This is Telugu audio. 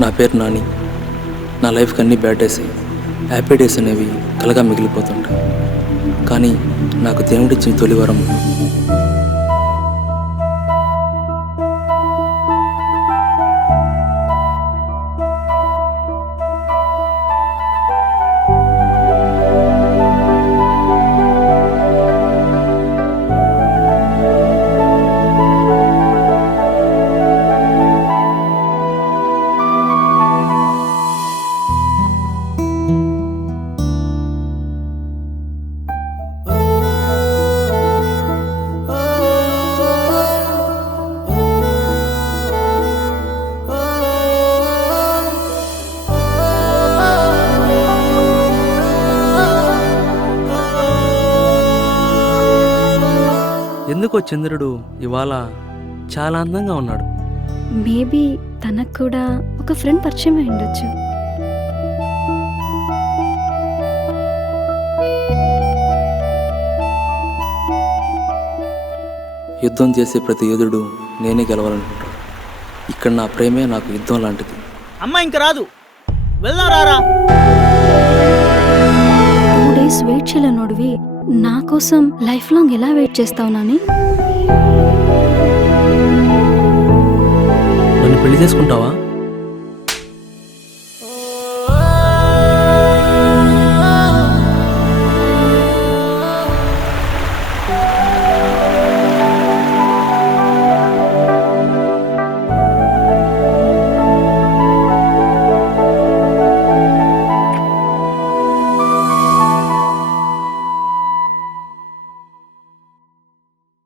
నా పేరు నాని. నా లైఫ్కి అన్ని బ్యాడ్ డేస్, హ్యాపీ డేస్ అనేవి కలగా మిగిలిపోతుంటాయి. కానీ నాకు దేవుడిచ్చిన తొలి వరం ఎందుకో చంద్రుడు ఇవాళ చాలా అందంగా ఉన్నాడు. మేబీ తనకు కూడా ఒక ఫ్రెండ్ పరిచయం అయి ఉండొచ్చు. యుద్ధం చేసే ప్రతి యోధుడు నేనే గెలవాలనుకుంటాడు. ఇక్కడ నా ప్రేమే నాకు యుద్ధం లాంటిది. అమ్మ ఇంక రాదు, వెళ్దాం రారా. 2 days వెయిట్ చేయలేనోడివి నా కోసం లైఫ్ లాంగ్ ఎలా వెయిట్ చేస్తావు నాని? నన్ను పెళ్లి చేసుకుంటావా?